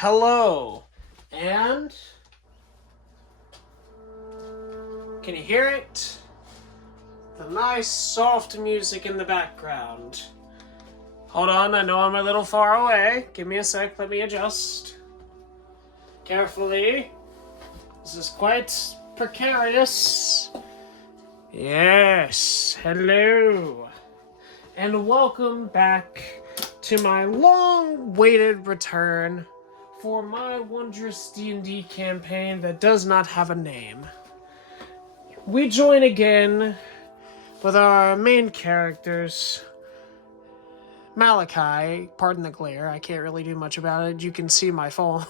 Hello, and can you hear it? The nice soft music in the background. Hold on, I know I'm a little far away. Give me a sec, let me adjust. Carefully. This is quite precarious. Yes, hello. And welcome back to my long-awaited return for my wondrous D&D campaign that does not have a name. We join again with our main characters, Malachi, pardon the glare, I can't really do much about it, you can see my phone.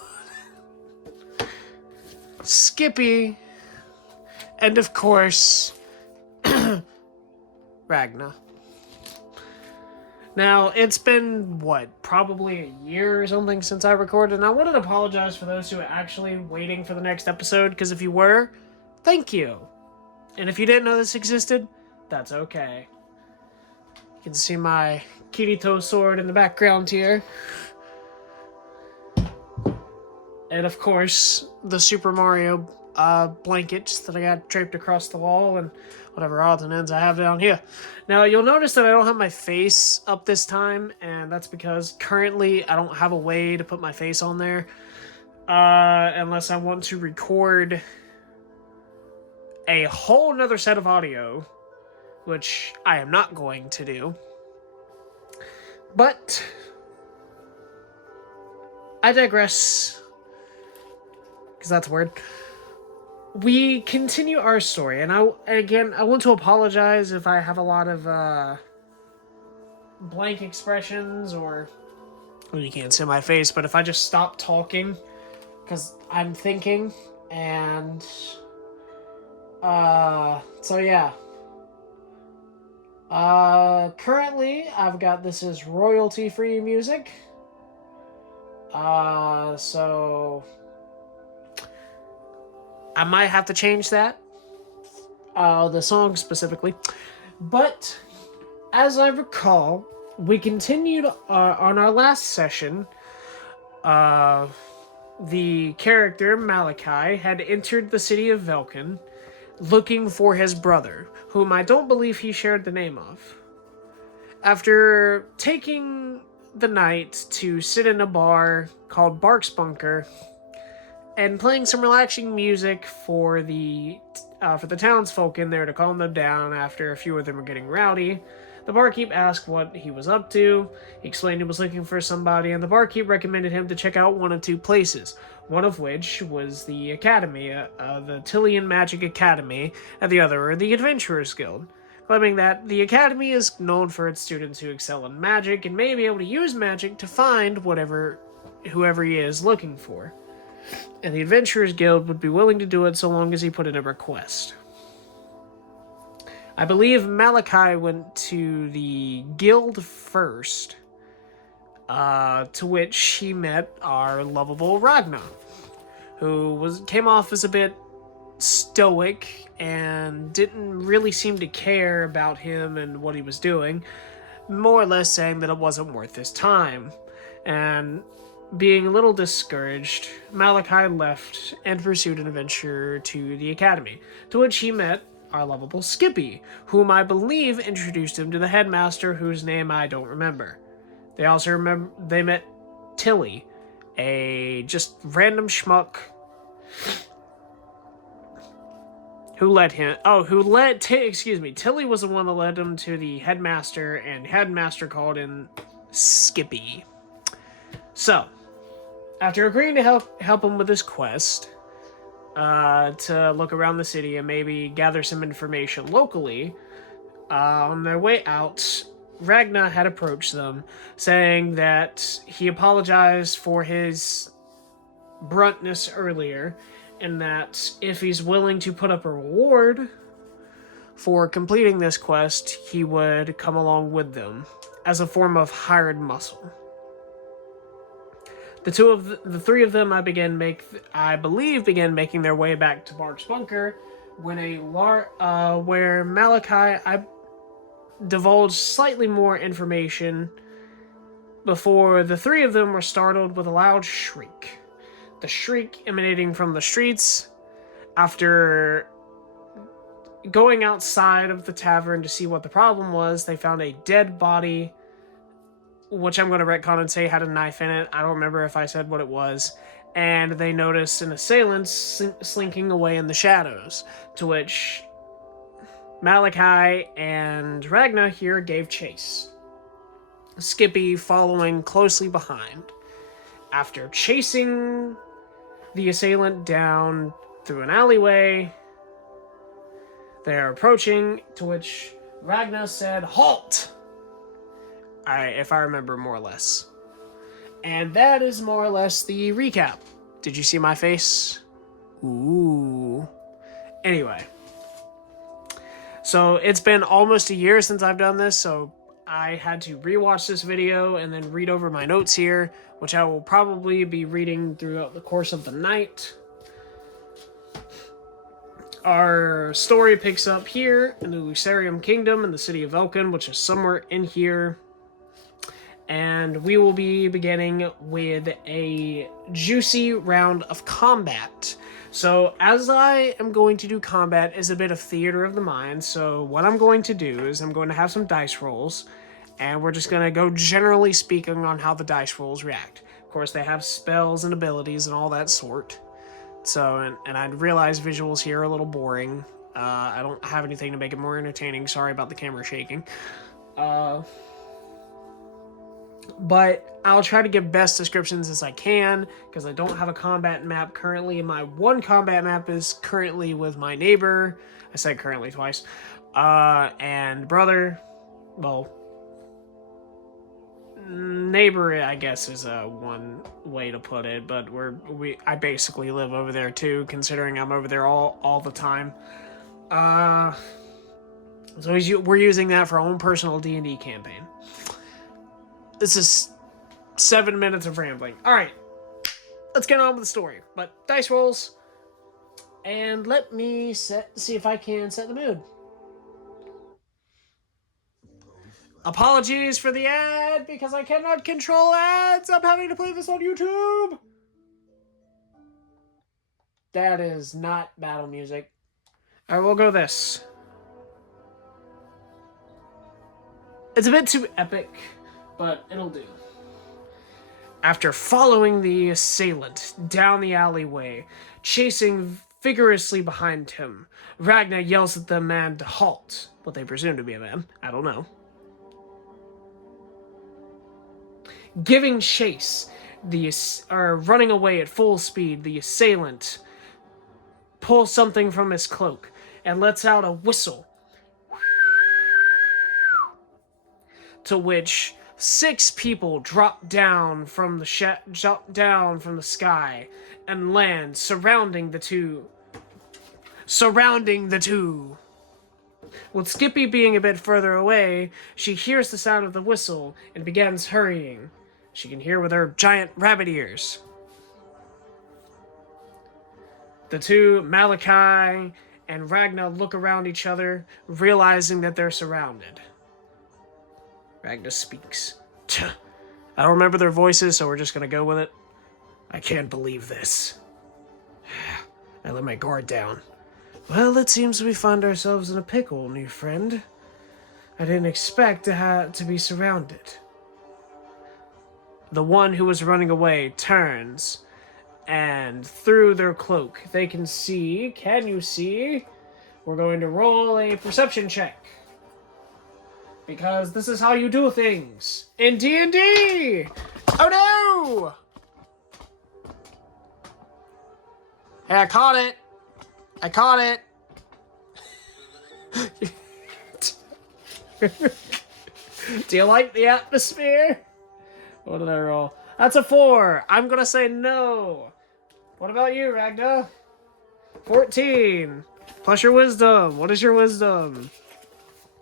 Skippy, and of course, Ragna. Now, it's been, probably a year or something since I recorded, and I wanted to apologize for those who are actually waiting for the next episode, because if you were, thank you. And if you didn't know this existed, that's okay. You can see my Kirito sword in the background here. And of course, the Super Mario blankets that I got draped across the wall, and whatever odds and ends I have down here. Now, you'll notice that I don't have my face up this time, and that's because currently I don't have a way to put my face on there, unless I want to record a whole nother set of audio, which I am not going to do. But I digress, because that's a word. We continue our story, and I want to apologize if I have a lot of blank expressions, or well, you can't see my face, but if I just stop talking, because I'm thinking, and so yeah. Currently, I've got this is royalty-free music, so I might have to change that, the song specifically. But, as I recall, we continued on our last session. The character, Malachi, had entered the city of Velkin looking for his brother, whom I don't believe he shared the name of. After taking the night to sit in a bar called Bark's Bunker, and playing some relaxing music for the townsfolk in there to calm them down after a few of them were getting rowdy, the barkeep asked what he was up to. He explained he was looking for somebody, and the barkeep recommended him to check out one of two places, one of which was the Academy, the Tillian Magic Academy, and the other the Adventurers Guild, claiming that the Academy is known for its students who excel in magic and may be able to use magic to find whoever he is looking for. And the Adventurers Guild would be willing to do it so long as he put in a request. I believe Malachi went to the guild first, to which he met our lovable Ragna, who came off as a bit stoic and didn't really seem to care about him and what he was doing, more or less saying that it wasn't worth his time. And being a little discouraged, Malachi left and pursued an adventure to the academy, to which he met our lovable Skippy, whom I believe introduced him to the headmaster, whose name I don't remember. They met Tilly, a just random schmuck Tilly was the one that led him to the headmaster, and headmaster called in Skippy. So, after agreeing to help him with his quest, to look around the city and maybe gather some information locally, on their way out, Ragna had approached them, saying that he apologized for his bruntness earlier, and that if he's willing to put up a reward for completing this quest, he would come along with them as a form of hired muscle. The three of them, I believe, began making their way back to Bark's Bunker when where Malachi divulged slightly more information before the three of them were startled with a loud shriek. The shriek emanating from the streets. After going outside of the tavern to see what the problem was, they found a dead body, which I'm going to retcon and say had a knife in it. I don't remember if I said what it was. And they noticed an assailant slinking away in the shadows, to which Malachi and Ragna here gave chase, Skippy following closely behind. After chasing the assailant down through an alleyway, they are approaching, to which Ragna said, "Halt!" If I remember more or less. And that is more or less the recap. Did you see my face? Ooh. Anyway. So it's been almost a year since I've done this, so I had to rewatch this video and then read over my notes here, which I will probably be reading throughout the course of the night. Our story picks up here in the Lucerium Kingdom in the city of Velkin, which is somewhere in here. And we will be beginning with a juicy round of combat. So as I am going to do combat is a bit of theater of the mind, so what I'm going to do is I'm going to have some dice rolls, and we're just going to go generally speaking on how the dice rolls react. Of course, they have spells and abilities and all that sort. So, and I realize visuals here are a little boring. I don't have anything to make it more entertaining. Sorry about the camera shaking. But I'll try to give best descriptions as I can, because I don't have a combat map currently. My one combat map is currently with my neighbor. I said currently twice. And brother. Well, neighbor, I guess, is one way to put it. But I basically live over there too, considering I'm over there all the time. So we're using that for our own personal D&D campaign. This is 7 minutes of rambling. Alright, let's get on with the story. But dice rolls, and let me see if I can set the mood. Apologies for the ad, because I cannot control ads. I'm having to play this on YouTube. That is not battle music. Alright, we'll go this. It's a bit too epic, but it'll do. After following the assailant down the alleyway, chasing vigorously behind him, Ragna yells at the man to halt. What they presume to be a man. I don't know. Giving chase, running away at full speed, the assailant pulls something from his cloak and lets out a whistle, to which 6 people drop down from the sky and land surrounding the two. With Skippy being a bit further away, she hears the sound of the whistle and begins hurrying. She can hear with her giant rabbit ears. The two, Malachi and Ragna, look around each other, realizing that they're surrounded. Ragna speaks. I don't remember their voices, so we're just gonna go with it. I can't believe this. I let my guard down. Well, it seems we find ourselves in a pickle, new friend. I didn't expect to be surrounded. The one who was running away turns, and through their cloak, they can see. Can you see? We're going to roll a perception check, because this is how you do things in D&D! Oh no! Hey, I caught it! Do you like the atmosphere? What did I roll? That's a 4! I'm gonna say no! What about you, Ragna? 14! Plus your wisdom! What is your wisdom?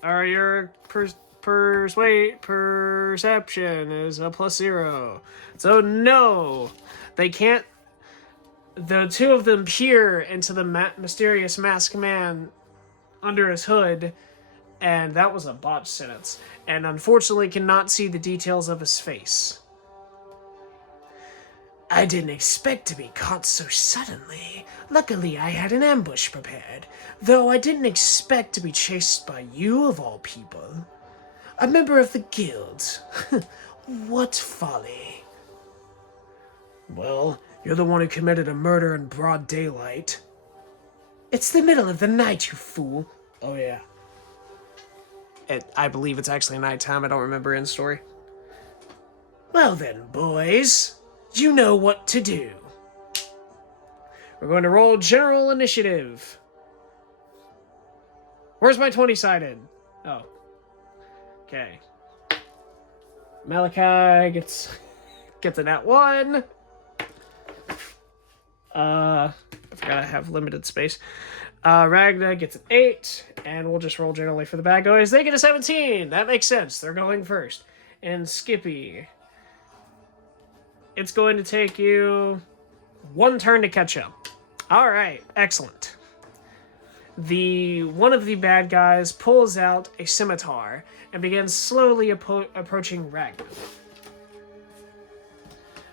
Or your perception is a +0. So no, they can't. The two of them peer into the mysterious masked man under his hood, And that was a botched sentence. And unfortunately cannot see the details of his face. I didn't expect to be caught so suddenly. Luckily, I had an ambush prepared, though I didn't expect to be chased by you of all people. A member of the guild. What folly. Well, you're the one who committed a murder in broad daylight. It's the middle of the night, you fool. Oh, yeah. I believe it's actually nighttime. I don't remember in story. Well then, boys. You know what to do. We're going to roll general initiative. Where's my 20-sided? Oh. Okay. Malachi gets a nat 1. I forgot I have limited space. Ragna gets an 8, and we'll just roll generally for the bad guys. They get a 17. That makes sense. They're going first. And Skippy, it's going to take you 1 turn to catch up. All right, excellent. One of the bad guys pulls out a scimitar and begins slowly approaching Ragna.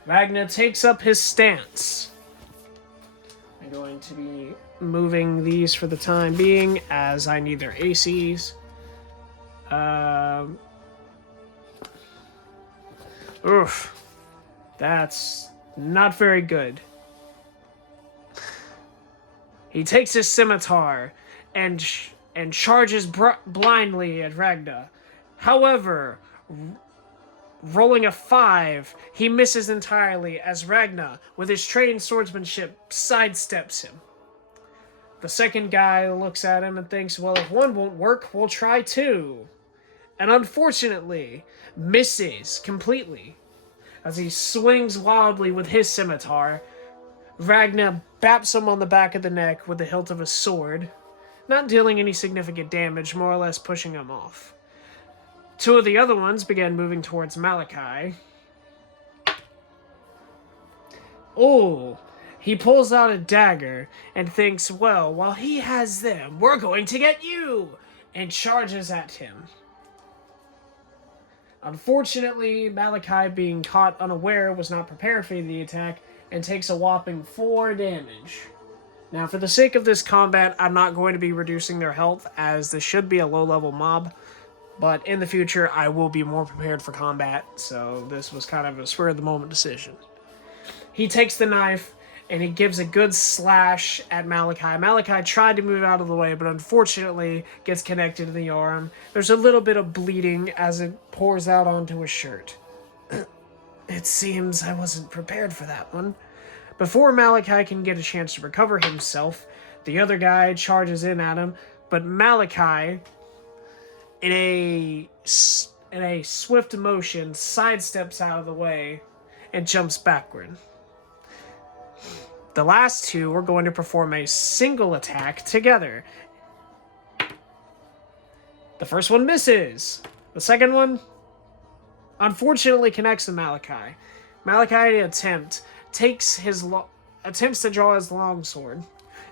Ragna takes up his stance. I'm going to be moving these for the time being, as I need their ACs. Oof. That's not very good. He takes his scimitar and charges blindly at Ragna. However, rolling a 5, he misses entirely as Ragna, with his trained swordsmanship, sidesteps him. The second guy looks at him and thinks, well, if one won't work, we'll try 2. And unfortunately, misses completely. As he swings wildly with his scimitar, Ragna baps him on the back of the neck with the hilt of his sword, not dealing any significant damage, more or less pushing him off. 2 of the other ones began moving towards Malachi. Oh, he pulls out a dagger and thinks, well, while he has them, we're going to get you, and charges at him. Unfortunately, Malachi, being caught unaware, was not prepared for the attack and takes a whopping 4 damage. Now, for the sake of this combat, I'm not going to be reducing their health, as this should be a low-level mob, but in the future, I will be more prepared for combat, so this was kind of a spur-of-the-moment decision. He takes the knife, and he gives a good slash at Malachi. Malachi tried to move out of the way, but unfortunately gets connected to the arm. There's a little bit of bleeding as it pours out onto his shirt. It seems I wasn't prepared for that one. Before Malachi can get a chance to recover himself, the other guy charges in at him, but Malachi, in a swift motion, sidesteps out of the way and jumps backward. The last 2 are going to perform a single attack together. The first one misses. The second one, unfortunately, connects to Malachi. Malachi attempts to draw his longsword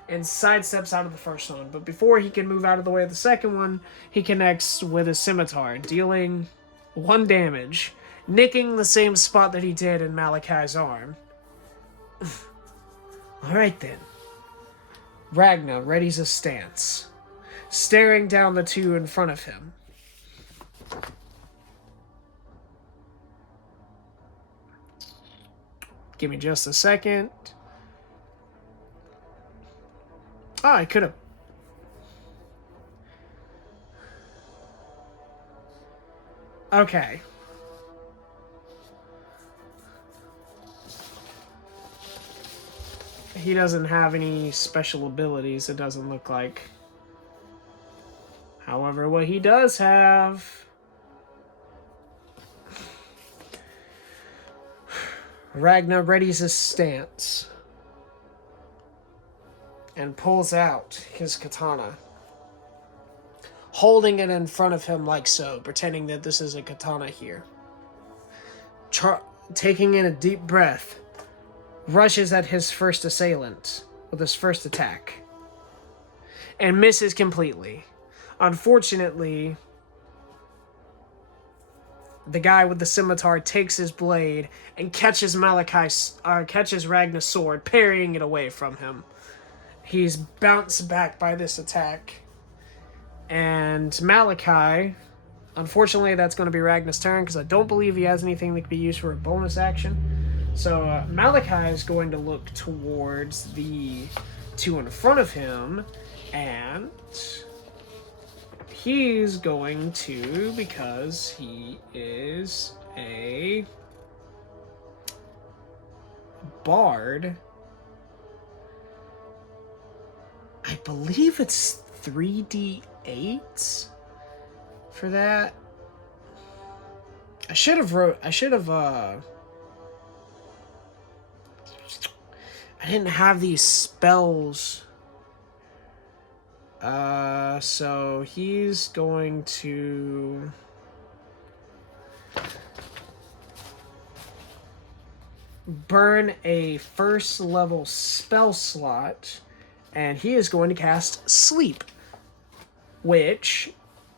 and sidesteps out of the first one. But before he can move out of the way of the second one, he connects with his scimitar, dealing 1 damage, nicking the same spot that he did in Malachi's arm. Alright then. Ragna readies a stance, staring down the 2 in front of him. Give me just a second. Oh, I could have. Okay. He doesn't have any special abilities, it doesn't look like. However, what he does have... Ragna readies his stance and pulls out his katana, holding it in front of him like so, pretending that this is a katana here. Taking in a deep breath, rushes at his first assailant with his first attack and misses completely. Unfortunately, the guy with the scimitar takes his blade and catches catches Ragna's sword, parrying it away from him. He's bounced back by this attack. And Malachi, unfortunately, that's going to be Ragna's turn because I don't believe he has anything that could be used for a bonus action. So Malachi is going to look towards the two in front of him, and he's going to, because he is a bard, I believe it's 3d8 for that. I should have I didn't have these spells. So he's going to burn a first level spell slot, and he is going to cast Sleep, which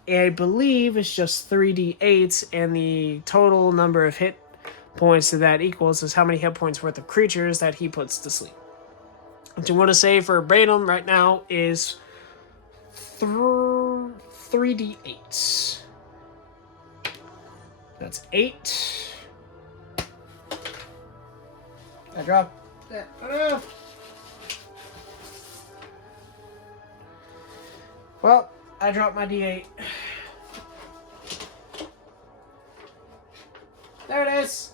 I believe is just 3d8, and the total number of hit points that equals is how many hit points worth of creatures that he puts to sleep. What you want to say for Braden right now is 3d8. That's 8. I dropped that. Well, I dropped my d8. There it is.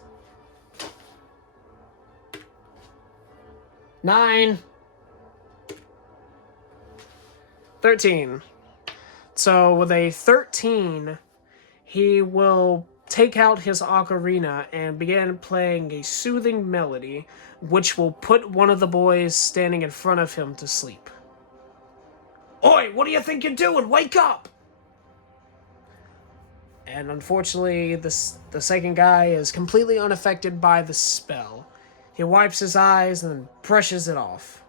9. 13. So with a 13, he will take out his ocarina and begin playing a soothing melody, which will put one of the boys standing in front of him to sleep. Oi, what do you think you're doing? Wake up! And unfortunately, the second guy is completely unaffected by the spell. He wipes his eyes and brushes it off.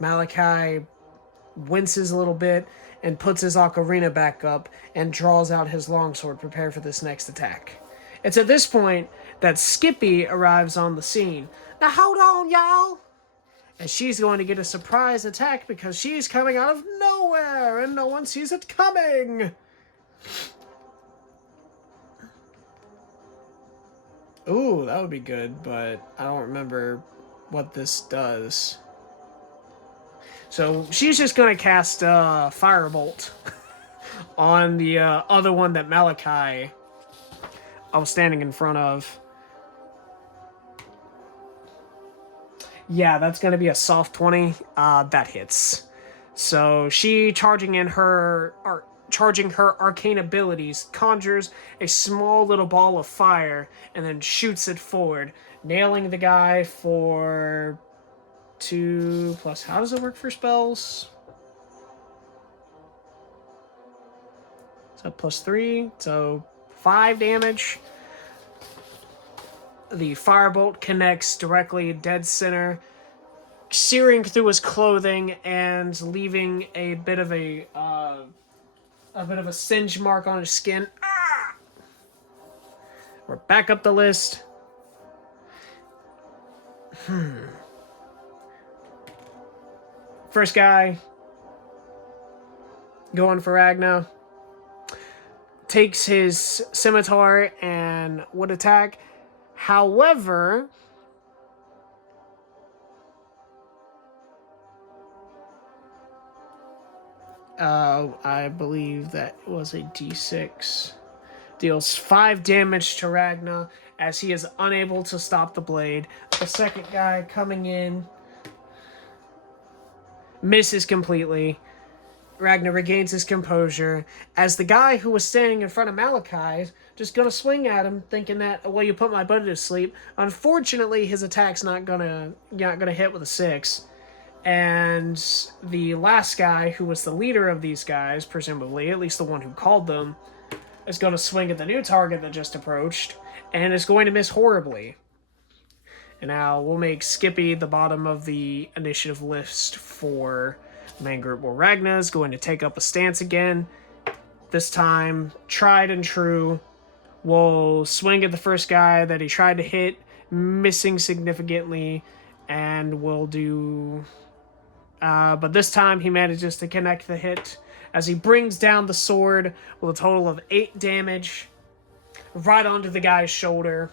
Malachi winces a little bit and puts his ocarina back up and draws out his longsword, prepared for this next attack. It's at this point that Skippy arrives on the scene. Now hold on, y'all! And she's going to get a surprise attack because she's coming out of nowhere and no one sees it coming! Ooh, that would be good, but I don't remember what this does. So she's just going to cast Firebolt on the other one that Malachi I was standing in front of. Yeah, that's going to be a soft 20. That hits. So she, charging her arcane abilities, conjures a small little ball of fire and then shoots it forward, nailing the guy for 2 plus. How does it work for spells? So plus 3, so 5 damage. The firebolt connects directly dead center, searing through his clothing and leaving a bit of a singe mark on his skin. Ah! We're back up the list. First guy going for Ragna. Takes his scimitar and would attack. However, I believe that was a d6. Deals 5 damage to Ragna as he is unable to stop the blade. The second guy coming in misses completely. Ragna regains his composure as the guy who was standing in front of Malachi is just gonna swing at him, thinking that, well, you put my buddy to sleep. Unfortunately, his attack's not gonna hit with a 6. And the last guy, who was the leader of these guys, presumably, at least the one who called them, is going to swing at the new target that just approached, and is going to miss horribly. And now we'll make Skippy the bottom of the initiative list for Main group, well, Ragna is going to take up a stance again. This time, tried and true. Will swing at the first guy that he tried to hit, missing significantly, and will do... but this time he manages to connect the hit as he brings down the sword with a total of 8 damage right onto the guy's shoulder.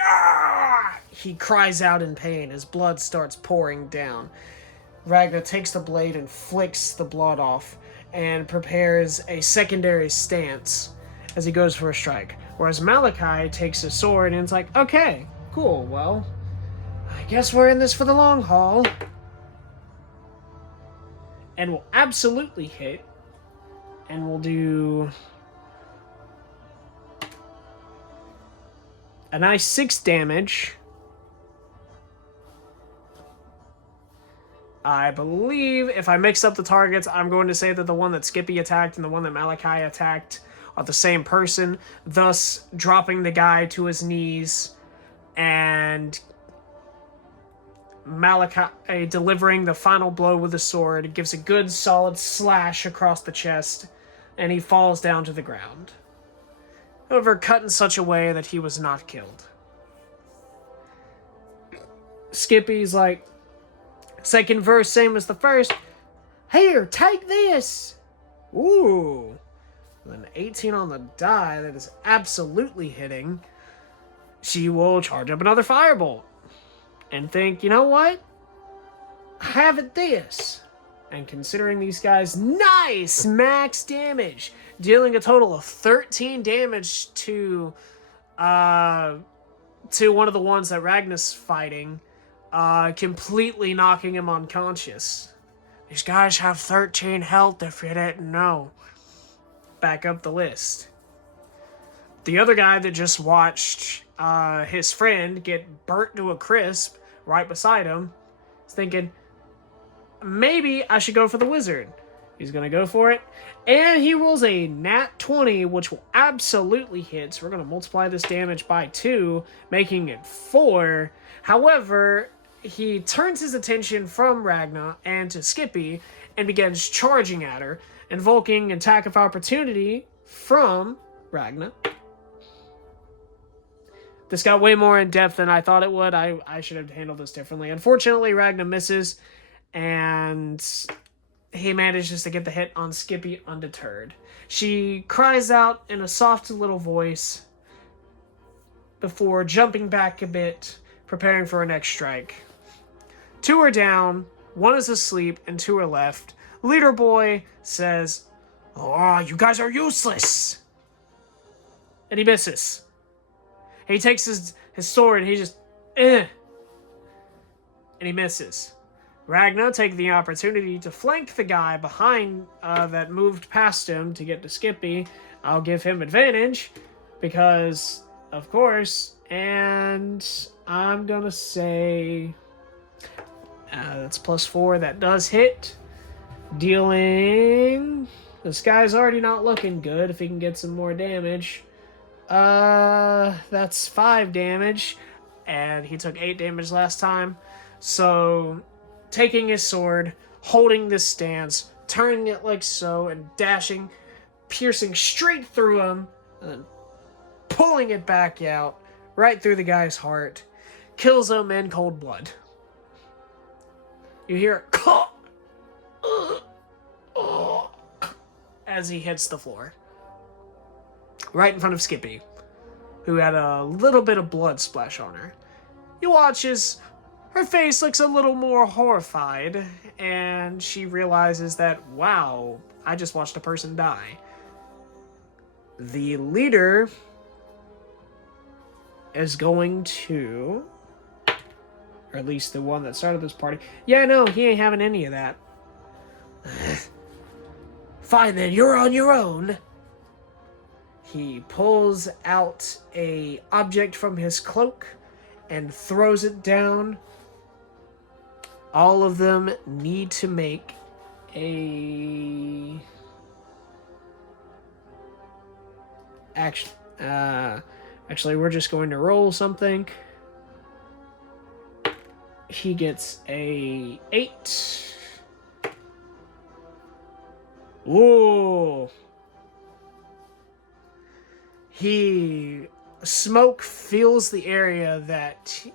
Ah! He cries out in pain as blood starts pouring down. Ragna takes the blade and flicks the blood off and prepares a secondary stance as he goes for a strike. Whereas Malachi takes his sword and it's like, okay, cool, well, I guess we're in this for the long haul. And will absolutely hit. And we'll do a nice 6 damage. I believe if I mix up the targets, I'm going to say that the one that Skippy attacked and the one that Malachi attacked are the same person, thus dropping the guy to his knees and Malachi delivering the final blow with the sword gives a good solid slash across the chest and he falls down to the ground. However, cut in such a way that he was not killed. Skippy's like, second verse, same as the first. Here, take this! Ooh. With an 18 on the die, that is absolutely hitting. She will charge up another firebolt. And think, you know what? Have it this. And considering these guys, nice max damage. Dealing a total of 13 damage to one of the ones that Ragna's fighting. Completely knocking him unconscious. These guys have 13 health if you didn't know. Back up the list. The other guy that just watched his friend get burnt to a crisp right beside him is thinking, maybe I should go for the wizard. He's going to go for it. And he rolls a nat 20, which will absolutely hit. So we're going to multiply this damage by 2, making it 4. However, he turns his attention from Ragna and to Skippy and begins charging at her, invoking attack of opportunity from Ragna. This got way more in depth than I thought it would. I should have handled this differently. Unfortunately, Ragna misses, and he manages to get the hit on Skippy undeterred. She cries out in a soft little voice before jumping back a bit, preparing for her next strike. 2 are down, 1 is asleep, and 2 are left. Leader Boy says, "Oh, you guys are useless!" And he misses. He takes his sword and he just, And he misses. Ragna taking the opportunity to flank the guy behind that moved past him to get to Skippy. I'll give him advantage because, of course, and I'm going to say that's +4. That does hit. Dealing... This guy's already not looking good if he can get some more damage. That's 5 damage. And he took 8 damage last time. So, taking his sword, holding this stance, turning it like so, and dashing, piercing straight through him, and then pulling it back out, right through the guy's heart, kills him in cold blood. You hear as he hits the floor. Right in front of Skippy, who had a little bit of blood splash on her. You watch as her face looks a little more horrified, and she realizes that, wow, I just watched a person die. The leader is going to... Or at least the one that started this party. Yeah, no, he ain't having any of that. Fine then, you're on your own. He pulls out a object from his cloak and throws it down. All of them need to make a... Actually, we're just going to roll something. He gets a 8. Ooh. Smoke fills the area that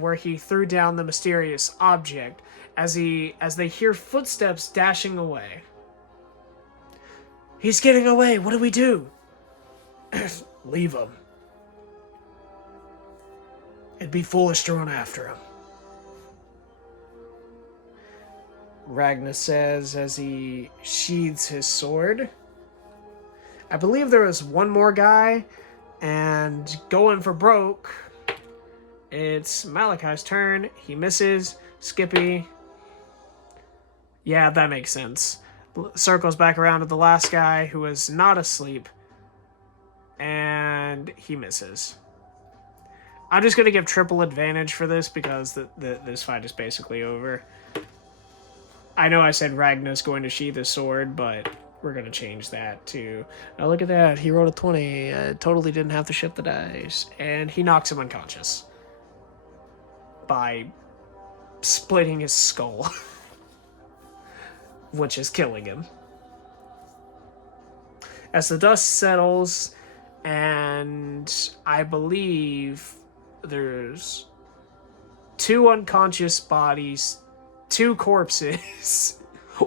where he threw down the mysterious object as they hear footsteps dashing away. He's getting away. What do we do? Leave him. It'd be foolish to run after him. Ragna says as he sheathes his sword. I believe there was one more guy, and going for broke, it's Malachi's turn. He misses. Skippy. Yeah, that makes sense. Circles back around to the last guy who is not asleep, and he misses. I'm just going to give triple advantage for this because this fight is basically over. I know I said Ragna's going to sheath his sword, but we're going to change that to... Now look at that. He rolled a 20. Totally didn't have to shift the dice. And he knocks him unconscious by splitting his skull, which is killing him. As the dust settles, and I believe there's 2 unconscious bodies, 2 corpses,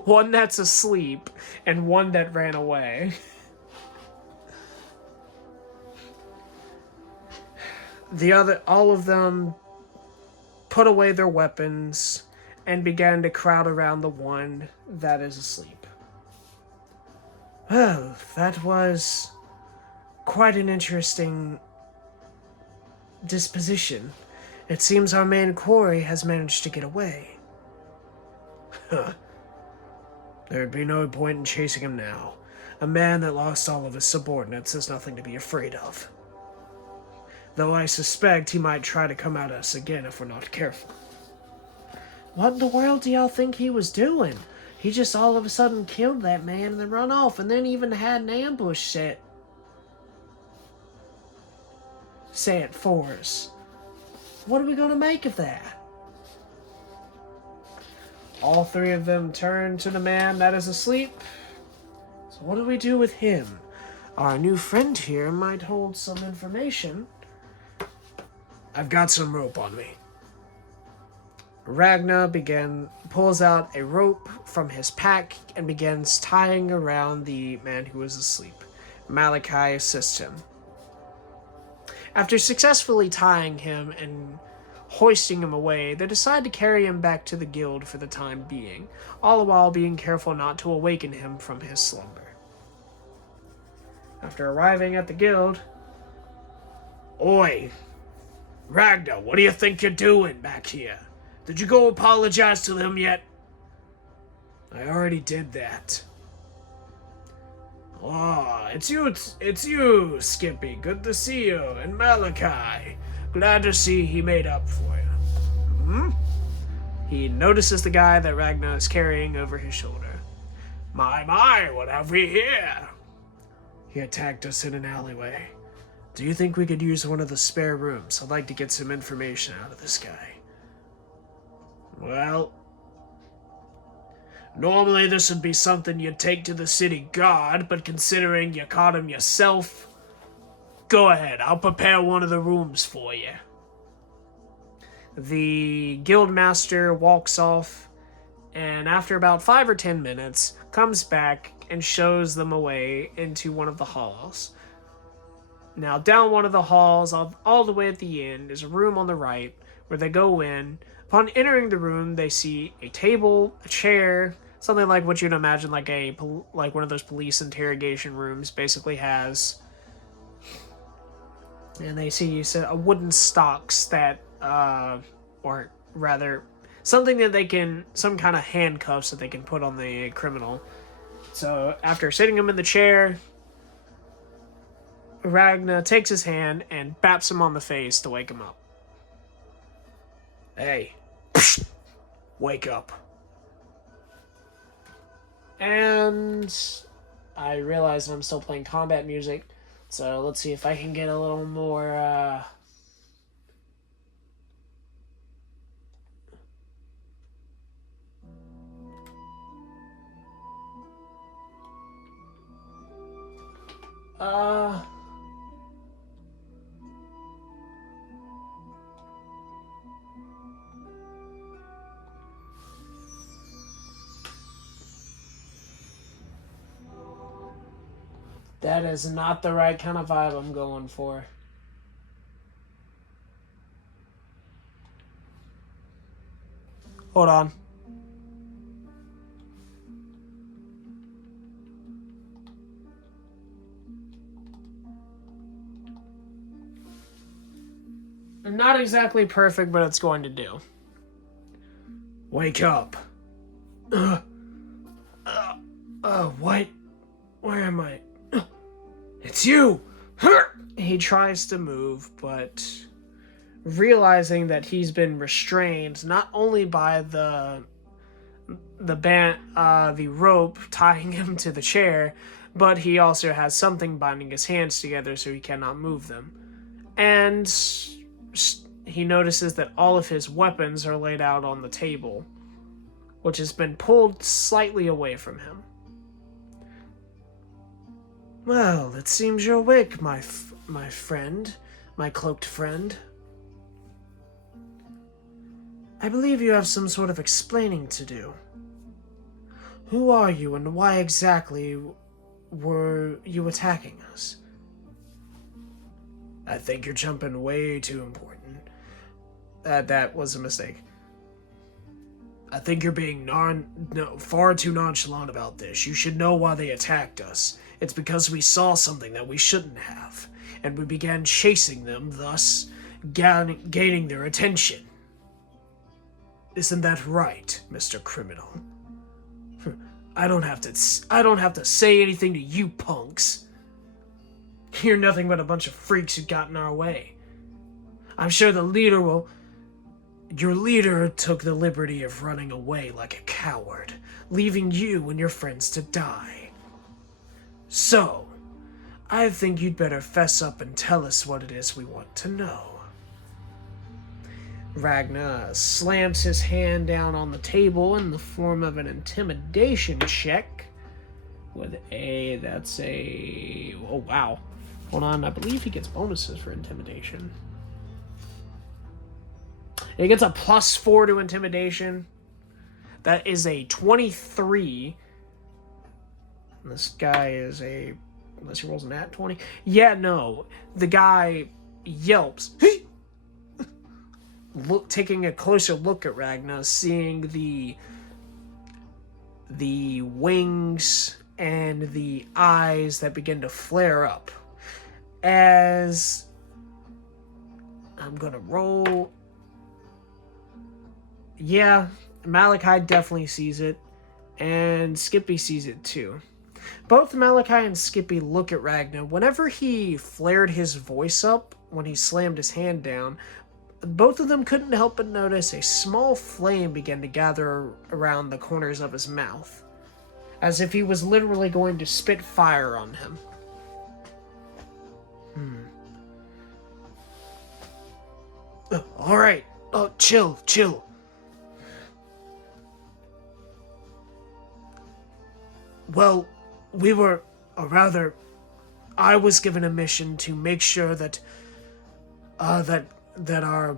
one that's asleep, and one that ran away. All of them put away their weapons and began to crowd around the one that is asleep. Well, that was quite an interesting disposition. It seems our main quarry has managed to get away. There'd be no point in chasing him now. A man that lost all of his subordinates is nothing to be afraid of. Though I suspect he might try to come at us again if we're not careful. What in the world do y'all think he was doing? He just all of a sudden killed that man and then run off, and then even had an ambush set for us. What are we gonna make of that? All 3 of them turn to the man that is asleep. So what do we do with him? Our new friend here might hold some information. I've got some rope on me. Ragna pulls out a rope from his pack and begins tying around the man who is asleep. Malachi assists him. After successfully tying him and hoisting him away, they decide to carry him back to the guild for the time being, all the while being careful not to awaken him from his slumber. After arriving at the guild... Oi! Ragna, what do you think you're doing back here? Did you go apologize to them yet? I already did that. Oh, it's you, Skippy. Good to see you. And Malachi. Glad to see he made up for you. He notices the guy that Ragna is carrying over his shoulder. My, what have we here? He attacked us in an alleyway. Do you think we could use one of the spare rooms? I'd like to get some information out of this guy. Well, normally this would be something you'd take to the city guard, but considering you caught him yourself, go ahead, I'll prepare one of the rooms for you. The guildmaster walks off, and after about 5 or 10 minutes, comes back and shows them a way into one of the halls. Now, down one of the halls, all the way at the end, is a room on the right, where they go in. Upon entering the room, they see a table, a chair, something like what you'd imagine like one of those police interrogation rooms basically has. And they see a wooden stocks that, or rather, something that they can, some kind of handcuffs that they can put on the criminal. So after sitting him in the chair, Ragna takes his hand and baps him on the face to wake him up. Hey, wake up. And I realize I'm still playing combat music, so let's see if I can get a little more, That is not the right kind of vibe I'm going for. Hold on. Not exactly perfect, but it's going to do. Wake up. What? Where am I? It's you! He tries to move, but realizing that he's been restrained not only by the rope tying him to the chair, but he also has something binding his hands together so he cannot move them. And he notices that all of his weapons are laid out on the table, which has been pulled slightly away from him. Well, it seems you're awake, my friend, my cloaked friend. I believe you have some sort of explaining to do. Who are you and why exactly were you attacking us? I think you're jumping way too important. That was a mistake. I think you're being far too nonchalant about this. You should know why they attacked us. It's because we saw something that we shouldn't have, and we began chasing them, thus gaining their attention. Isn't that right, Mr. Criminal? I don't have to say anything to you punks. You're nothing but a bunch of freaks who got in our way. I'm sure your leader took the liberty of running away like a coward, leaving you and your friends to die. So, I think you'd better fess up and tell us what it is we want to know. Ragna slams his hand down on the table in the form of an intimidation check. Oh wow. Hold on, I believe he gets bonuses for intimidation. He gets a +4 to intimidation. That is a 23. This guy is unless he rolls an at 20. Yeah, no. The guy yelps. Taking a closer look at Ragna, seeing the wings and the eyes that begin to flare up. As I'm gonna roll. Yeah, Malachi definitely sees it, and Skippy sees it too. Both Malachi and Skippy look at Ragna. Whenever he flared his voice up, when he slammed his hand down, both of them couldn't help but notice a small flame begin to gather around the corners of his mouth, as if he was literally going to spit fire on him. All right. Oh, chill. Well, I was given a mission to make sure that our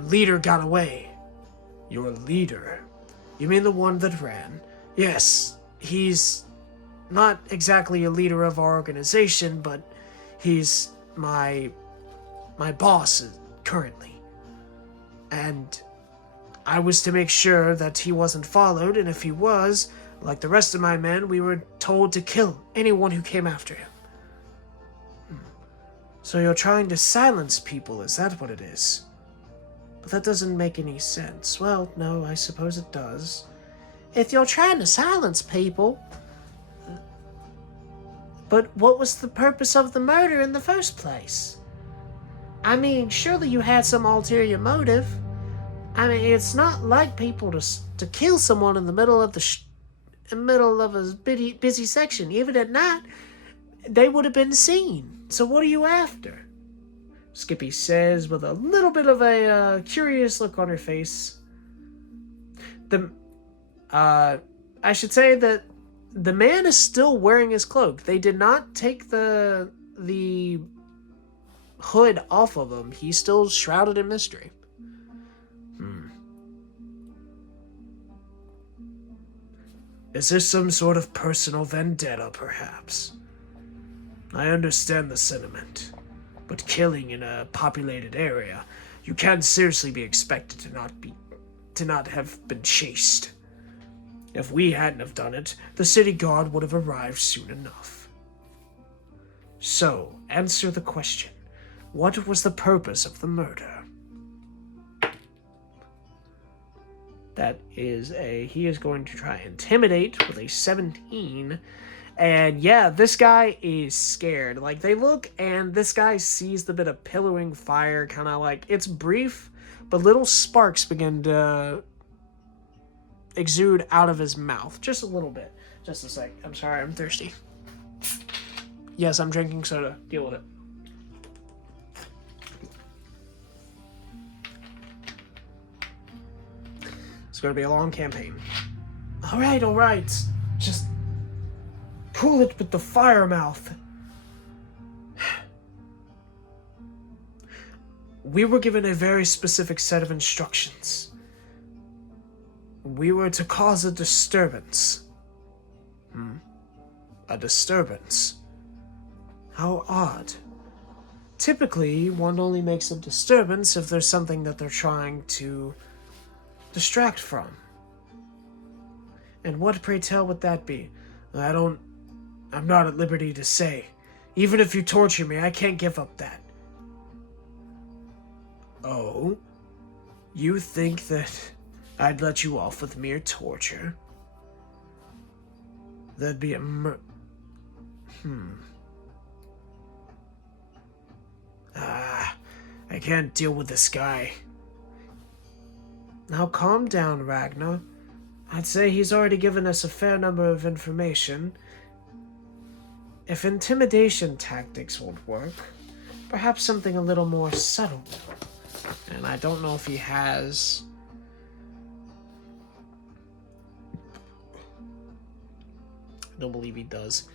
leader got away. Your leader? You mean the one that ran? Yes, he's not exactly a leader of our organization, but he's my boss currently. And I was to make sure that he wasn't followed, and if he was, like the rest of my men, we were told to kill anyone who came after him. So you're trying to silence people, is that what it is? But that doesn't make any sense. Well, no, I suppose it does. If you're trying to silence people... But what was the purpose of the murder in the first place? I mean, surely you had some ulterior motive. I mean, it's not like people to kill someone in the middle of a busy section. Even at night, they would have been seen. So what are you after? Skippy says with a little bit of a curious look on her face. I should say that the man is still wearing his cloak. They did not take the hood off of him. He's still shrouded in mystery. Is this some sort of personal vendetta, perhaps? I understand the sentiment, but killing in a populated area, you can't seriously be expected to not have been chased. If we hadn't have done it, the city guard would have arrived soon enough. So, answer the question. What was the purpose of the murder? He is going to try intimidate with a 17. And yeah, this guy is scared. Like, they look and this guy sees the bit of pillowing fire, kind of like, it's brief, but little sparks begin to exude out of his mouth. Just a little bit. Just a sec. I'm sorry, I'm thirsty. Yes, I'm drinking soda. Deal with it. It's going to be a long campaign. All right. Just cool it with the fire mouth. We were given a very specific set of instructions. We were to cause a disturbance. A disturbance? How odd. Typically, one only makes a disturbance if there's something that they're trying to distract from. And what, pray tell, would that be? I'm not at liberty to say. Even if you torture me, I can't give up that. Oh? You think that I'd let you off with mere torture? That'd be a I can't deal with this guy. Now calm down, Ragna. I'd say he's already given us a fair number of information. If intimidation tactics won't work, perhaps something a little more subtle will. And I don't know if he has... I don't believe he does.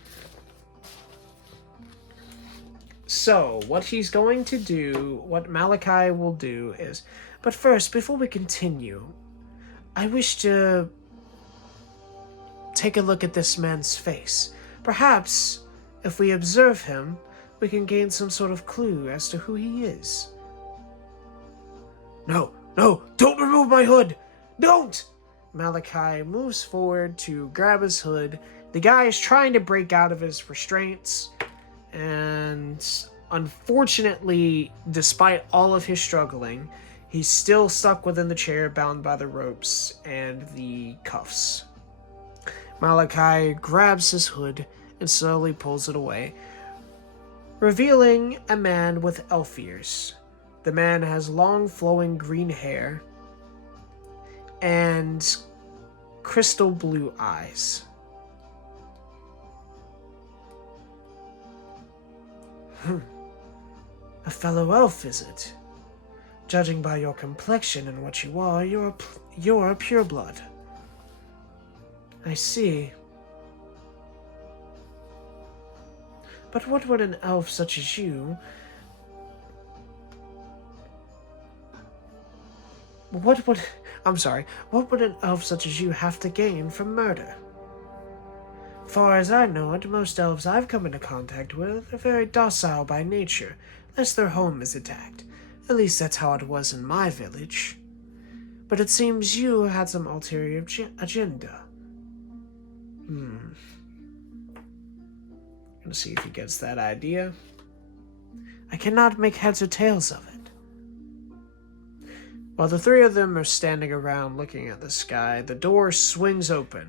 So, what he's going to do, what Malachi will do is... But first, before we continue, I wish to take a look at this man's face. Perhaps, if we observe him, we can gain some sort of clue as to who he is. No, don't remove my hood! Don't! Malachi moves forward to grab his hood. The guy is trying to break out of his restraints, and unfortunately, despite all of his struggling, he's still stuck within the chair, bound by the ropes and the cuffs. Malachi grabs his hood and slowly pulls it away, revealing a man with elf ears. The man has long flowing green hair and crystal blue eyes. A fellow elf, is it? Judging by your complexion and what you are, you're a pureblood. I see. But what would an elf such as you... What would an elf such as you have to gain from murder? Far as I know it, most elves I've come into contact with are very docile by nature, unless their home is attacked. At least that's how it was in my village. But it seems you had some ulterior agenda. Gonna see if he gets that idea. I cannot make heads or tails of it. While the three of them are standing around looking at the sky, the door swings open.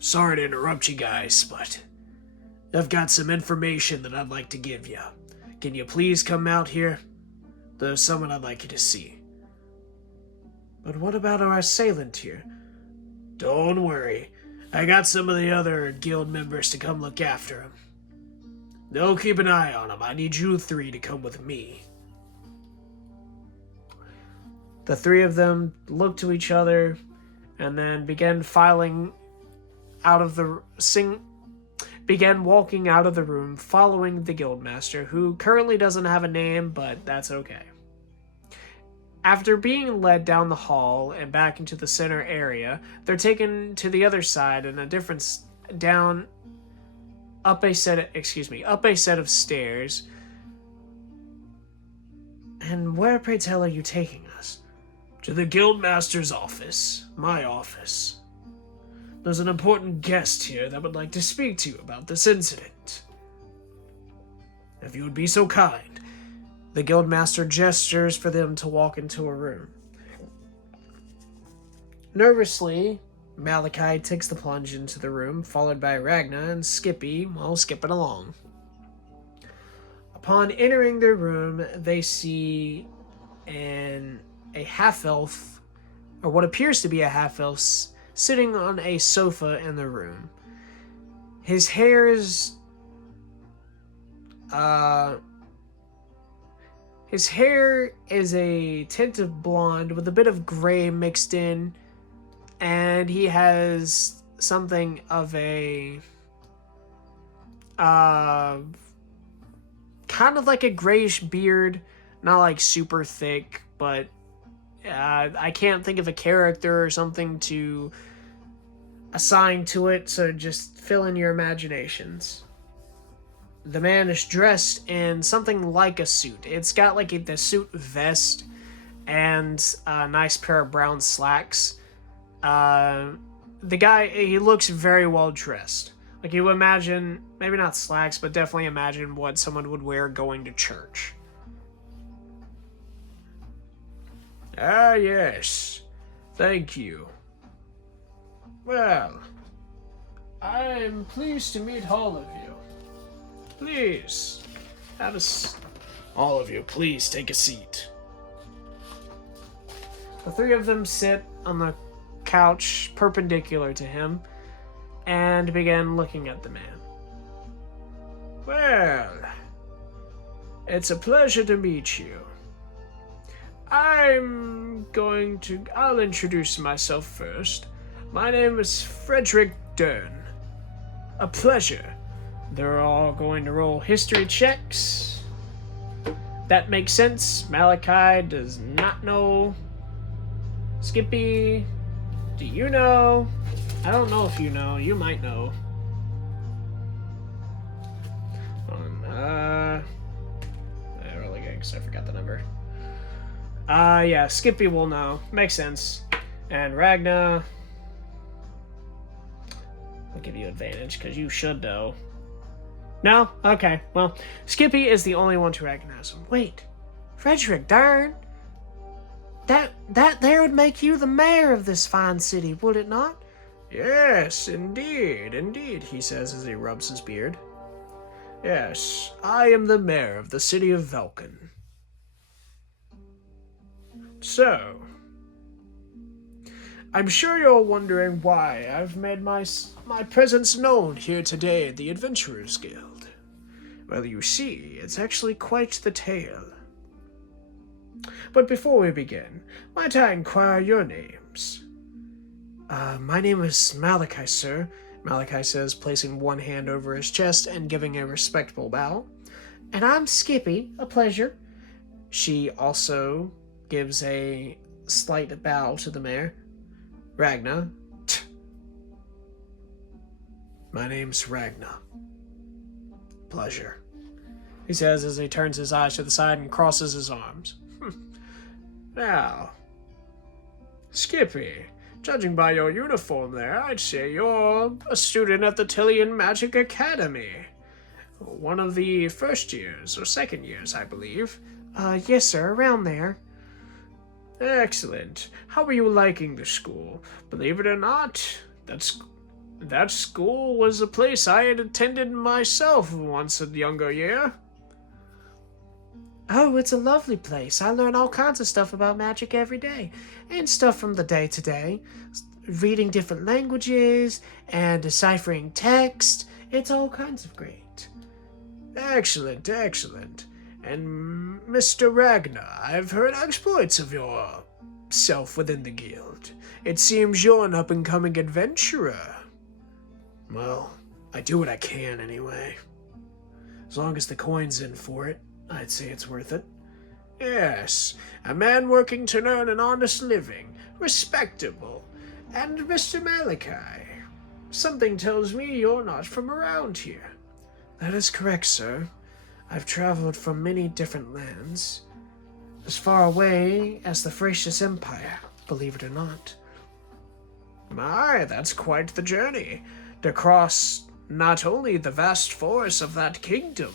Sorry to interrupt you guys, but I've got some information that I'd like to give you. Can you please come out here? There's someone I'd like you to see. But what about our assailant here? Don't worry. I got some of the other guild members to come look after him. They'll keep an eye on him. I need you three to come with me. The three of them look to each other and then began walking out of the room, following the guildmaster, who currently doesn't have a name, but that's okay. After being led down the hall and back into the center area, they're taken to the other side and a different down up a set of stairs. And where, pray tell, are you taking us? To the Guildmaster's office. My office. There's an important guest here that would like to speak to you about this incident. If you would be so kind. The Guildmaster gestures for them to walk into a room. Nervously, Malachi takes the plunge into the room, followed by Ragna and Skippy while skipping along. Upon entering their room, they see a half-elf, or what appears to be a half-elf, sitting on a sofa in the room. His hair is a tint of blonde with a bit of gray mixed in, and he has something of a kind of like a grayish beard, not like super thick, but I can't think of a character or something to assign to it, so just fill in your imaginations. The man is dressed in something like a suit. It's got like the suit vest and a nice pair of brown slacks. The guy, he looks very well dressed. Like you would imagine, maybe not slacks, but definitely imagine what someone would wear going to church. Ah, yes. Thank you. Well, I'm pleased to meet all of you. Please, all of you, please take a seat. The three of them sit on the couch perpendicular to him and begin looking at the man. Well, it's a pleasure to meet you. I'll introduce myself first. My name is Frederick Dern. A pleasure. They're all going to roll history checks. That makes sense. Malachi does not know. Skippy, do you know? I don't know if you know. You might know. Really good, because I forgot the number. Yeah, Skippy will know. Makes sense. And Ragna, I'll give you advantage, because you should know. No? Okay, well, Skippy is the only one to recognize him. Wait, Frederick Dern? That there would make you the mayor of this fine city, would it not? Yes, indeed, he says as he rubs his beard. Yes, I am the mayor of the city of Vulcan. So, I'm sure you're wondering why I've made my presence known here today at the Adventurers Guild. Well, you see, it's actually quite the tale. But before we begin, might I inquire your names? My name is Malachi, sir, Malachi says, placing one hand over his chest and giving a respectful bow. And I'm Skippy, a pleasure. She also gives a slight bow to the mayor. Ragna. My name's Ragna. Pleasure, he says as he turns his eyes to the side and crosses his arms. Now, Skippy, judging by your uniform there, I'd say you're a student at the Tillian Magic Academy. One of the first years, or second years, I believe. Yes, sir, around there. Excellent. How are you liking the school? Believe it or not, that school was a place I had attended myself once a younger year. Oh, it's a lovely place. I learn all kinds of stuff about magic every day, and stuff from the day-to-day. Reading different languages, and deciphering text. It's all kinds of great. Excellent. And Mr. Ragna, I've heard exploits of yourself within the guild. It seems you're an up-and-coming adventurer. Well, I do what I can anyway. As long as the coin's in for it, I'd say it's worth it. Yes, a man working to earn an honest living, respectable. And Mr. Malachi, something tells me you're not from around here. That is correct, sir. I've traveled from many different lands, as far away as the Thracian Empire, believe it or not. My, that's quite the journey, to cross not only the vast forests of that kingdom,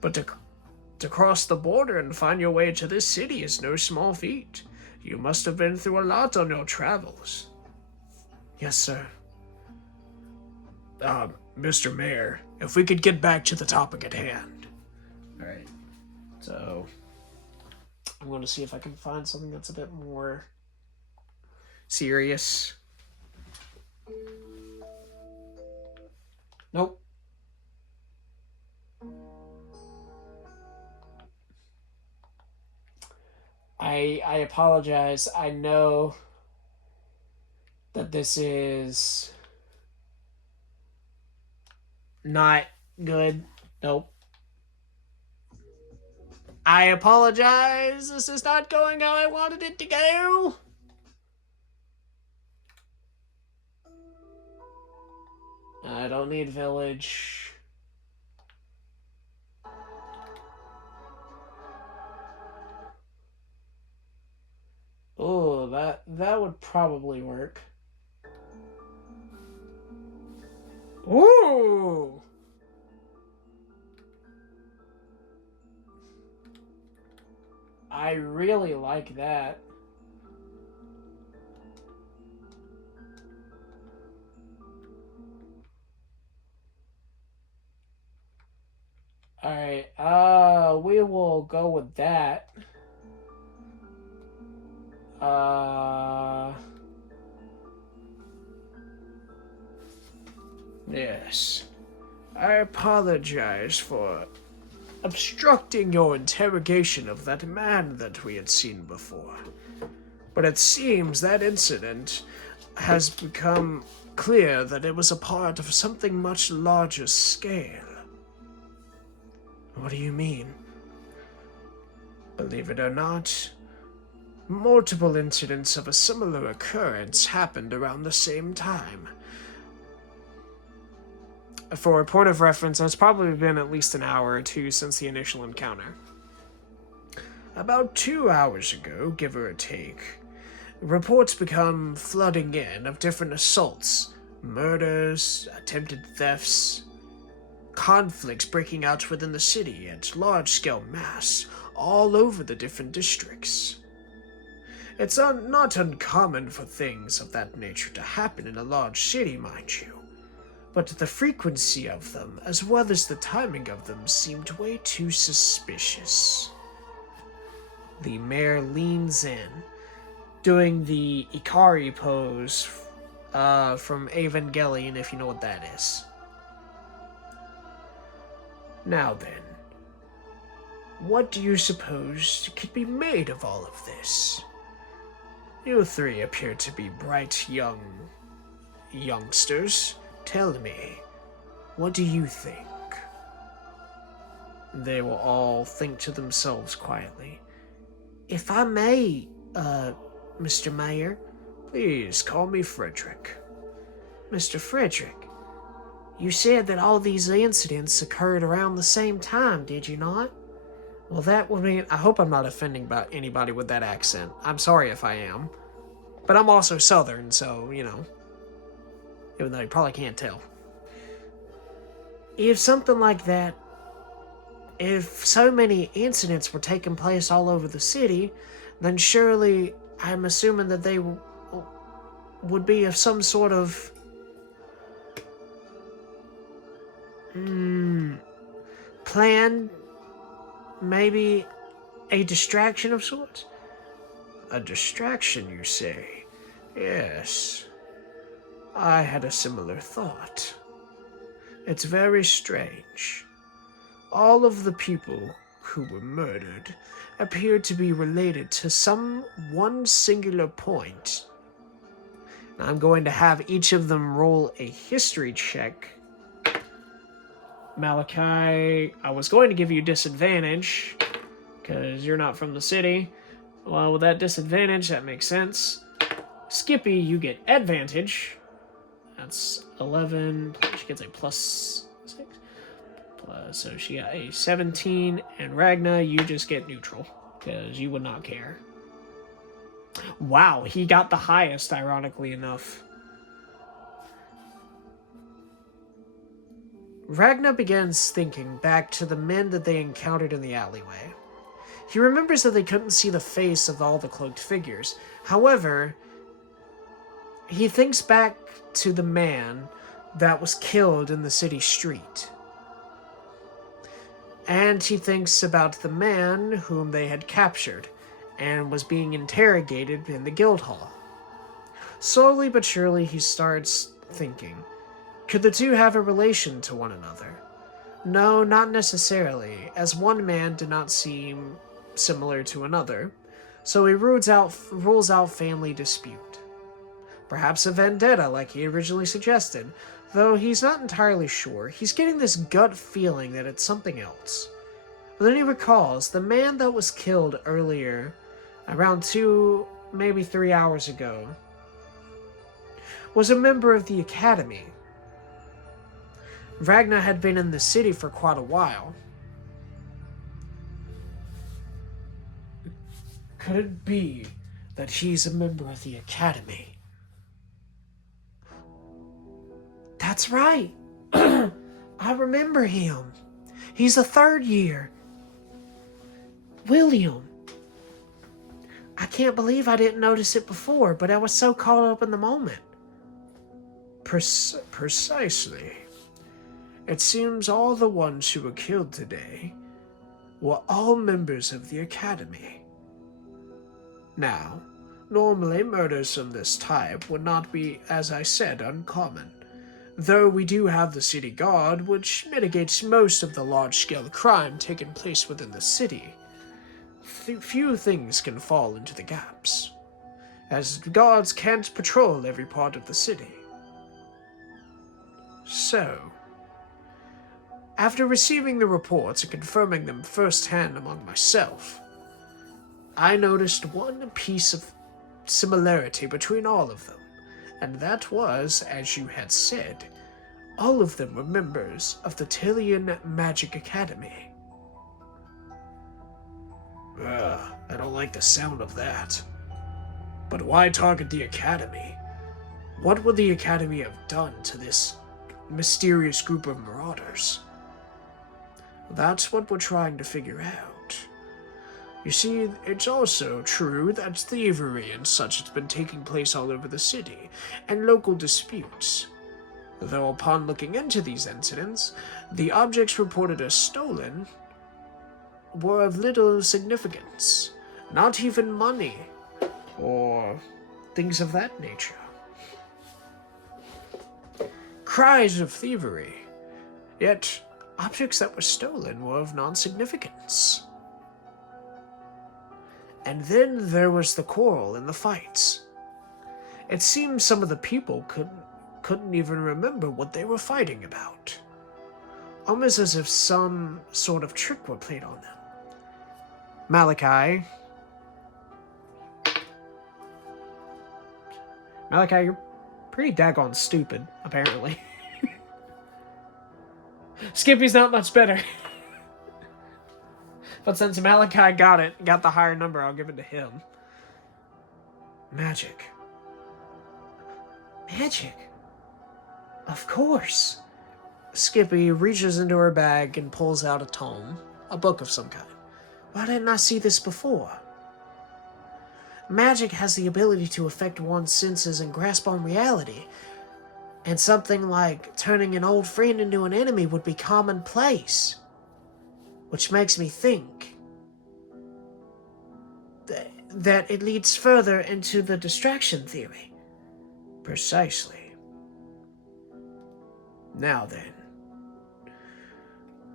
but to cross the border and find your way to this city is no small feat. You must have been through a lot on your travels. Yes, sir. Mr. Mayor, if we could get back to the topic at hand. Alright, so I'm going to see if I can find something that's a bit more serious. Nope. I apologize. I know that this is not good. Nope. I apologize. This is not going how I wanted it to go. I don't need village. Oh, that would probably work. Ooh! I really like that. Alright, we will go with that. Yes. I apologize for obstructing your interrogation of that man that we had seen before. But it seems that incident has become clear that it was a part of something much larger scale. What do you mean? Believe it or not, multiple incidents of a similar occurrence happened around the same time. For a point of reference, it's probably been at least an hour or two since the initial encounter. About 2 hours ago, give or take, reports become flooding in of different assaults, murders, attempted thefts, conflicts breaking out within the city at large-scale mass all over the different districts. It's not uncommon for things of that nature to happen in a large city, mind you, but the frequency of them, as well as the timing of them, seemed way too suspicious. The mayor leans in, doing the Ikari pose from Evangelion, if you know what that is. Now then, what do you suppose could be made of all of this? You three appear to be bright youngsters. Tell me, what do you think? They will all think to themselves quietly. If I may, Mr. Mayor. Please call me Frederick. Mr. Frederick, you said that all these incidents occurred around the same time, did you not? Well, that would mean... I hope I'm not offending about anybody with that accent. I'm sorry if I am. But I'm also Southern, so, you know. Even though you probably can't tell. If something like that... If so many incidents were taking place all over the city, then surely I'm assuming that they would be of some sort of... plan, maybe a distraction of sorts? A distraction, you say? Yes. I had a similar thought. It's very strange. All of the people who were murdered appeared to be related to some one singular point. I'm going to have each of them roll a history check. Malachi, I was going to give you disadvantage, because you're not from the city. Well, with that disadvantage, that makes sense. Skippy, you get advantage. That's 11. She gets a plus 6. So she got a 17. And Ragna, you just get neutral, because you would not care. Wow, he got the highest, ironically enough. Ragna begins thinking back to the men that they encountered in the alleyway. He remembers that they couldn't see the face of all the cloaked figures. However, he thinks back to the man that was killed in the city street. And he thinks about the man whom they had captured and was being interrogated in the guild hall. Slowly but surely he starts thinking, could the two have a relation to one another? No, not necessarily, as one man did not seem similar to another, so he rules out family dispute. Perhaps a vendetta like he originally suggested, though he's not entirely sure. He's getting this gut feeling that it's something else. But then he recalls the man that was killed earlier, around 2, maybe 3 hours ago, was a member of the academy. Ragna had been in the city for quite a while. Could it be that he's a member of the academy? That's right. I remember him. He's a 3rd year. William. I can't believe I didn't notice it before, but I was so caught up in the moment. Precisely. It seems all the ones who were killed today were all members of the academy. Now, normally murders of this type would not be, as I said, uncommon, though we do have the city guard, which mitigates most of the large-scale crime taking place within the city. Few things can fall into the gaps, as guards can't patrol every part of the city. So, after receiving the reports and confirming them firsthand among myself, I noticed one piece of similarity between all of them, and that was, as you had said, all of them were members of the Tillian Magic Academy. I don't like the sound of that. But why target the Academy? What would the Academy have done to this mysterious group of marauders? That's what we're trying to figure out. You see, it's also true that thievery and such has been taking place all over the city, and local disputes. Though upon looking into these incidents, the objects reported as stolen were of little significance, not even money, or things of that nature. Cries of thievery, yet objects that were stolen were of non-significance. And then there was the quarrel and the fights. It seems some of the people couldn't even remember what they were fighting about. Almost as if some sort of trick were played on them. Malachi, you're pretty daggone stupid, apparently. Skippy's not much better. But since Malachi got the higher number, I'll give it to him. Magic. Magic? Of course. Skippy reaches into her bag and pulls out a tome, a book of some kind. Why didn't I see this before? Magic has the ability to affect one's senses and grasp on reality, and something like turning an old friend into an enemy would be commonplace. Which makes me think that it leads further into the distraction theory. Precisely. Now then,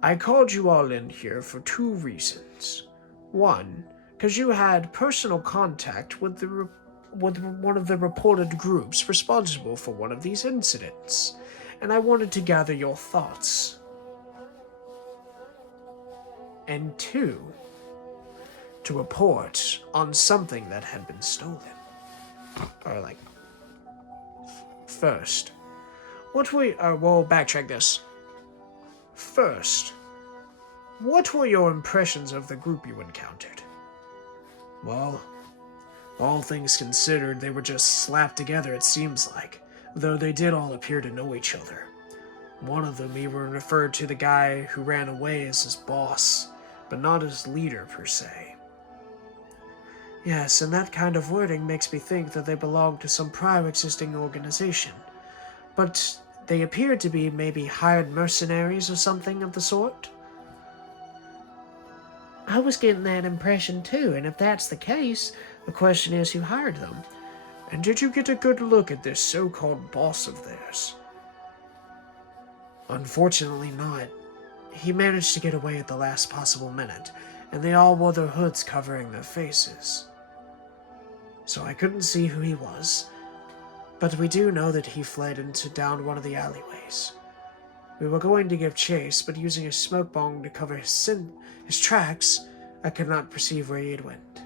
I called you all in here for 2 reasons. One, because you had personal contact with one of the reported groups responsible for one of these incidents, and I wanted to gather your thoughts. And 2, to report on something that had been stolen. Or, first, we'll backtrack this. First, what were your impressions of the group you encountered? Well, all things considered, they were just slapped together, it seems like, though they did all appear to know each other. One of them even referred to the guy who ran away as his boss, but not as leader per se. Yes, and that kind of wording makes me think that they belong to some prior existing organization. But they appeared to be maybe hired mercenaries or something of the sort. I was getting that impression too, and if that's the case, the question is who hired them. And did you get a good look at this so-called boss of theirs? Unfortunately not. He managed to get away at the last possible minute, and they all wore their hoods covering their faces. So I couldn't see who he was, but we do know that he fled down one of the alleyways. We were going to give chase, but using a smoke bomb to cover his tracks, I could not perceive where he had went.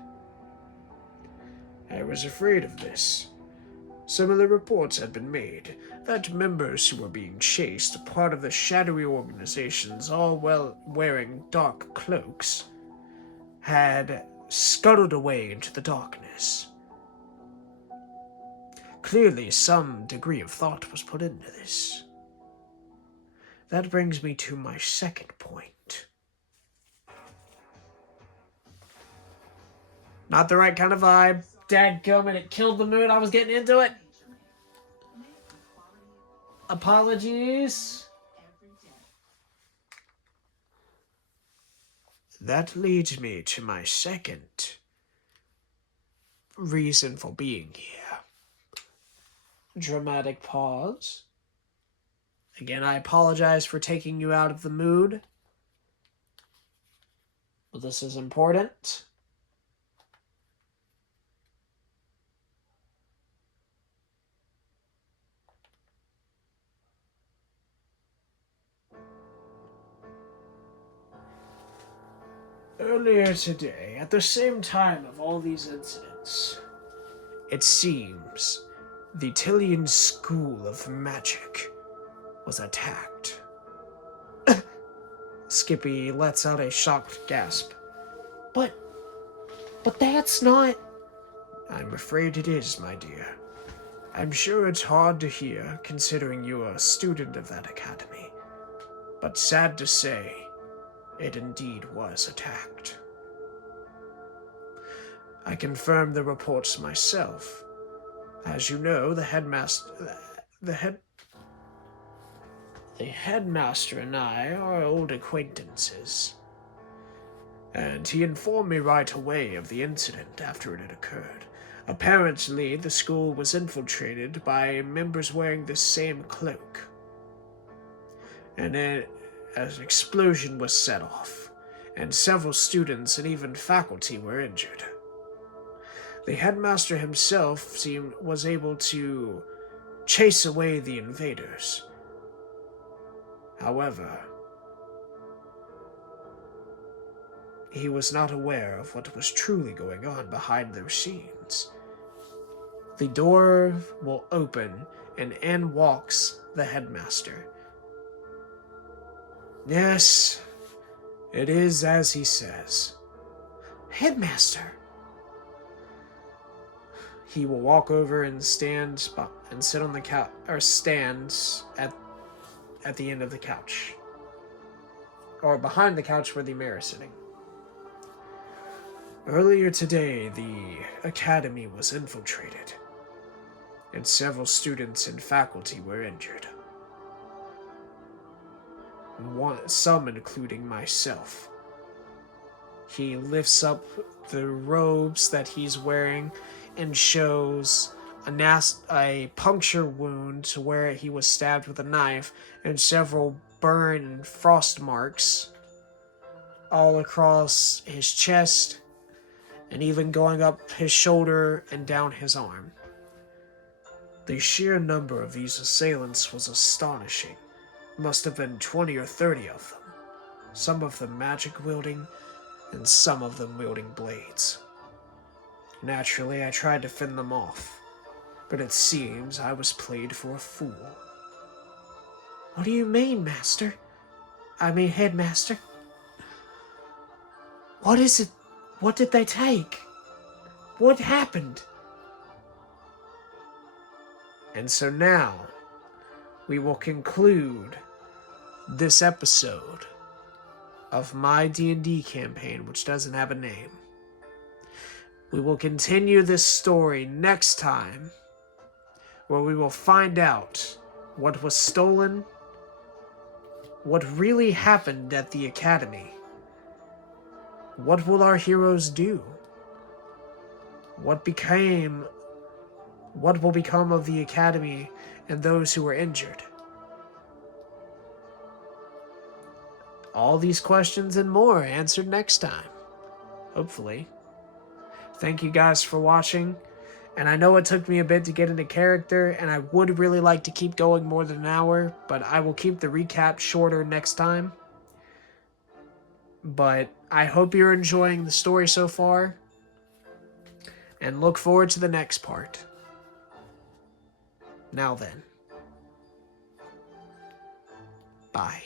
I was afraid of this. Similar reports had been made that members who were being chased, part of the shadowy organizations, all wearing dark cloaks, had scuttled away into the darkness. Clearly, some degree of thought was put into this. That brings me to my second point. Not the right kind of vibe. Dadgummit, it killed the mood. I was getting into it. Apologies. That leads me to my second reason for being here. Dramatic pause. Again, I apologize for taking you out of the mood, but this is important. Earlier today, at the same time of all these incidents, it seems the Tillian School of Magic was attacked. Skippy lets out a shocked gasp. But that's not... I'm afraid it is, my dear. I'm sure it's hard to hear, considering you are a student of that academy. But sad to say, it indeed was attacked. I confirmed the reports myself. As you know, the headmaster and I are old acquaintances, and he informed me right away of the incident after it had occurred. Apparently, the school was infiltrated by members wearing the same cloak, and an explosion was set off, and several students and even faculty were injured. The headmaster himself was able to chase away the invaders. However, he was not aware of what was truly going on behind those scenes. The door will open, and in walks the headmaster. Yes, it is as he says. Headmaster! He will walk over and sit on the couch, or stand at the end of the couch, or behind the couch where the mayor is sitting. Earlier today, the academy was infiltrated, and several students and faculty were injured. Some including myself. He lifts up the robes that he's wearing and shows a puncture wound to where he was stabbed with a knife, and several burn and frost marks all across his chest, and even going up his shoulder and down his arm. The sheer number of these assailants was astonishing. Must have been 20 or 30 of them. Some of them magic-wielding, and some of them wielding blades. Naturally, I tried to fend them off, but it seems I was played for a fool. What do you mean, Master? I mean, Headmaster? What is it? What did they take? What happened? And so now, we will conclude this episode of my D&D campaign, which doesn't have a name. We will continue this story next time, where we will find out what was stolen, what really happened at the Academy. What will our heroes do? What will become of the Academy and those who were injured? All these questions and more answered next time. Hopefully. Thank you guys for watching. And I know it took me a bit to get into character, and I would really like to keep going more than an hour, but I will keep the recap shorter next time. But I hope you're enjoying the story so far, and look forward to the next part. Now then. Bye.